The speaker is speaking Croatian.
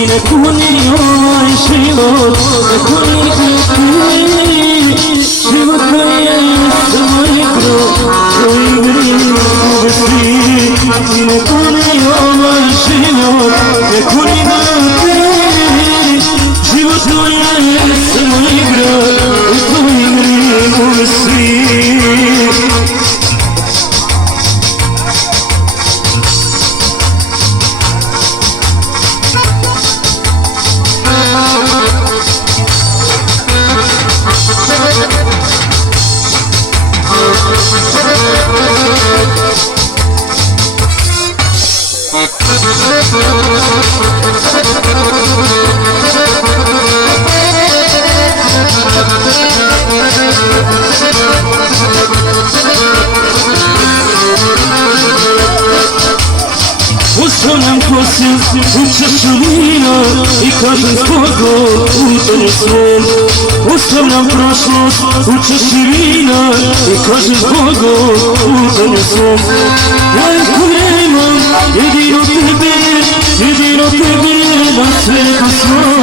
i ne puni ovaj život, ne puni ti, život koji je samo igro, u igri gube svi, i ne puni ovaj život, ne puni ti, život koji je samo igro, u igri gube svi. Ostavljam kosim u čašu vina i kažem zbogom utanju svom. Ostavljam prošlost u čaši vina i kažem zbogom utanju svom. Ja jako nemam jedino tebe na svetu svom.